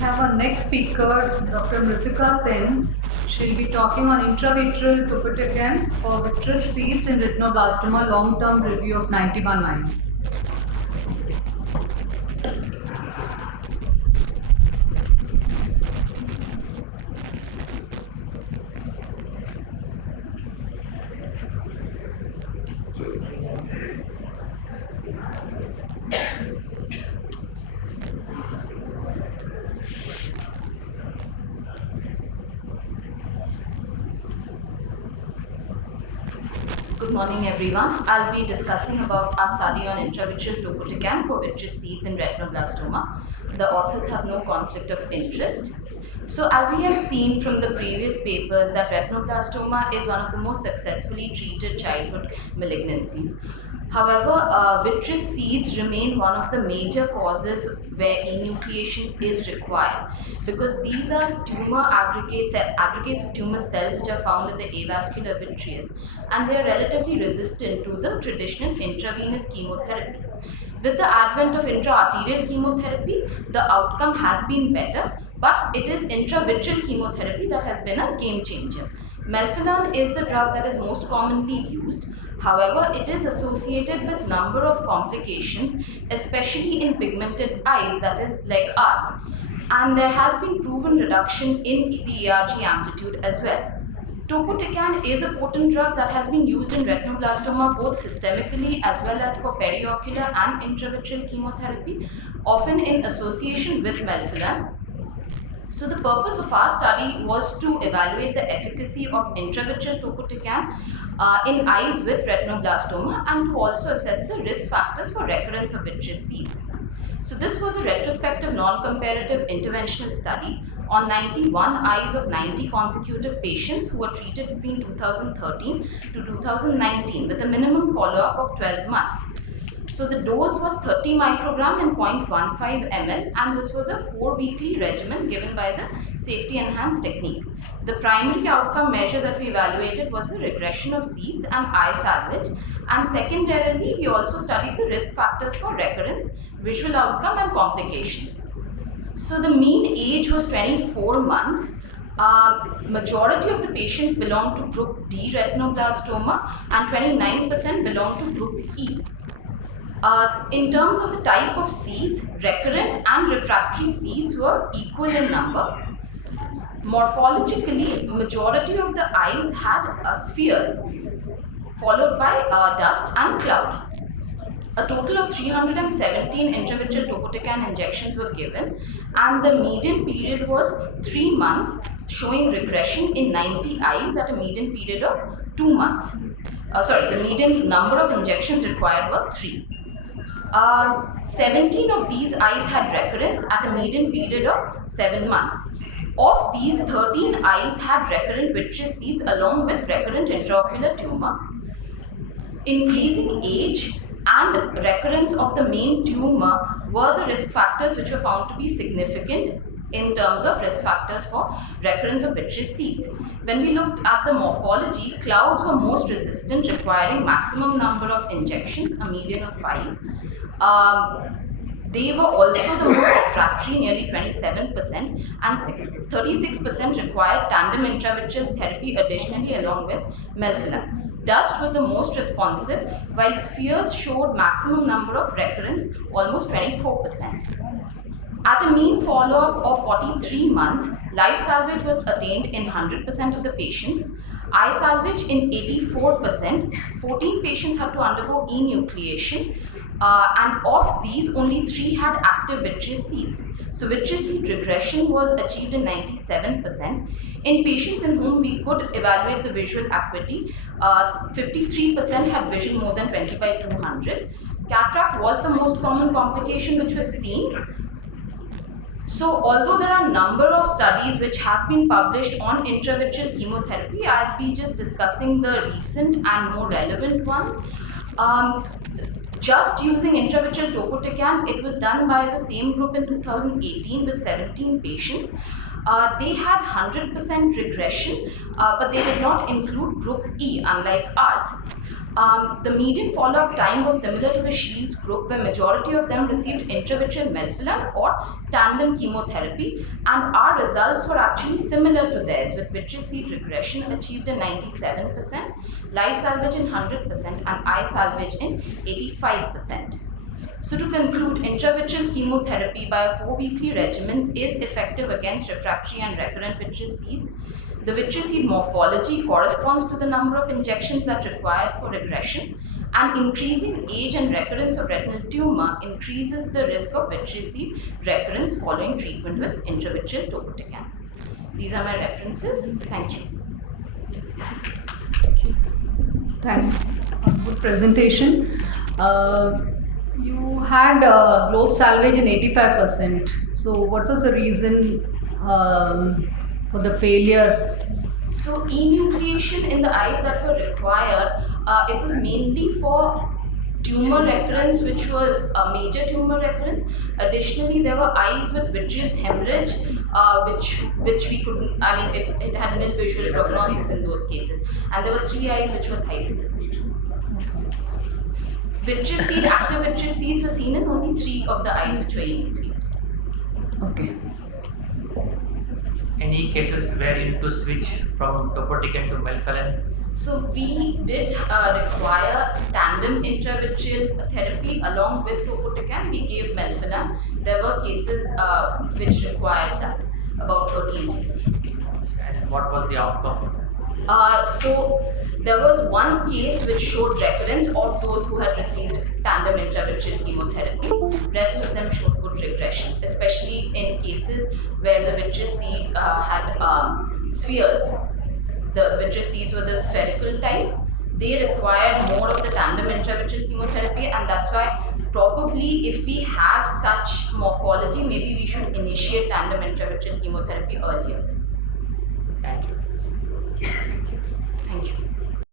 have our next speaker, Dr. MRITTIKA SEN. She'll be talking on intravitreal topotecan for vitreous seeds in retinoblastoma, long-term review of 91 lines. Good morning, everyone. I'll be discussing about our study on intravitreal topotecan for vitreous seeds in retinoblastoma. The authors have no conflict of interest. So as we have seen from the previous papers that retinoblastoma is one of the most successfully treated childhood malignancies. However, vitreous seeds remain one of the major causes where enucleation is required, because these are tumor aggregates of tumor cells which are found in the avascular vitreous, and they are relatively resistant to the traditional intravenous chemotherapy. With the advent of intraarterial chemotherapy, the outcome has been better, but it is intravitreal chemotherapy that has been a game changer. Melphalan is the drug that is most commonly used. However, it is associated with number of complications, especially in pigmented eyes, that is like us. And there has been proven reduction in the ARG amplitude as well. Topotecan is a potent drug that has been used in retinoblastoma both systemically as well as for periocular and intravitreal chemotherapy, often in association with melphalan. So the purpose of our study was to evaluate the efficacy of intravitreal topotecan in eyes with retinoblastoma and to also assess the risk factors for recurrence of vitreous seeds. So this was a retrospective non-comparative interventional study on 91 eyes of 90 consecutive patients who were treated between 2013 to 2019 with a minimum follow-up of 12 months. So the dose was 30 microgram and 0.15 ml, and this was a 4-weekly regimen given by the safety enhanced technique. The primary outcome measure that we evaluated was the regression of seeds and eye salvage, and secondarily we also studied the risk factors for recurrence, visual outcome and complications. So the mean age was 24 months. Majority of the patients belong to group D retinoblastoma and 29% belong to group E. In terms of the type of seeds, recurrent and refractory seeds were equal in number. Morphologically, majority of the eyes had spheres, followed by dust and cloud. A total of 317 intravitreal topotecan injections were given, and the median period was 3 months, showing regression in 90 eyes at a median period of 2 months. The median number of injections required were 3. 17 of these eyes had recurrence at a median period of 7 months. Of these, 13 eyes had recurrent vitreous seeds along with recurrent intraocular tumor. Increasing age and recurrence of the main tumor were the risk factors which were found to be significant in terms of risk factors for recurrence of vitreous seeds. When we looked at the morphology, clouds were most resistant, requiring maximum number of injections, a median of 5. They were also the most refractory, nearly 27%, and 36% required tandem intravitreal therapy additionally along with melphalan. Dust was the most responsive, while spheres showed maximum number of recurrence, almost 24%. At a mean follow-up of 43 months, life salvage was attained in 100% of the patients, eye salvage in 84%, 14 patients had to undergo enucleation, and of these, only 3 had active vitreous seeds. So vitreous seed regression was achieved in 97%. In patients in whom we could evaluate the visual acuity, 53% had vision more than 20/200. Cataract was the most common complication which was seen. So although there are a number of studies which have been published on intravitreal chemotherapy, I'll be just discussing the recent and more relevant ones. Just using intravitreal topotecan, it was done by the same group in 2018 with 17 patients. They had 100% regression, but they did not include group E, unlike us. The median follow-up time was similar to the Shields group, where majority of them received intravitreal melphalan or tandem chemotherapy, and our results were actually similar to theirs, with vitreous seed regression achieved in 97%, live salvage in 100%, and eye salvage in 85%. So to conclude, intravitreal chemotherapy by a 4-weekly regimen is effective against refractory and recurrent vitreous seeds. The vitreous seed morphology corresponds to the number of injections that are required for regression, and increasing age and recurrence of retinal tumor increases the risk of vitreous seed recurrence following treatment with intravitreal topotecan. These are my references. Thank you. Thank you. Good presentation. You had globe salvage in 85%. So what was the reason for the failure? So enucleation in the eyes that were required, it was mainly for tumor recurrence, which was a major tumor recurrence. Additionally, there were eyes with vitreous hemorrhage, which we couldn't, it had nil visual prognosis in those cases. And there were 3 eyes which were thicyclic. Vitreous seed, active vitreous seeds were seen in only 3 of the eyes which were enucleated. Okay. Any cases where you need to switch from topotecan to melphalan? So we did require tandem intravitreal therapy along with topotecan. We gave melphalan. There were cases which required that, about 13 cases. And what was the outcome? So there was one case which showed recurrence of those who had received tandem intravitreal chemotherapy. Rest of them showed good regression, especially in cases where the vitreous seed had spheres. The vitreous seeds were the spherical type. They required more of the tandem intravitreal chemotherapy, and that's why probably if we have such morphology, maybe we should initiate tandem intravitreal chemotherapy earlier.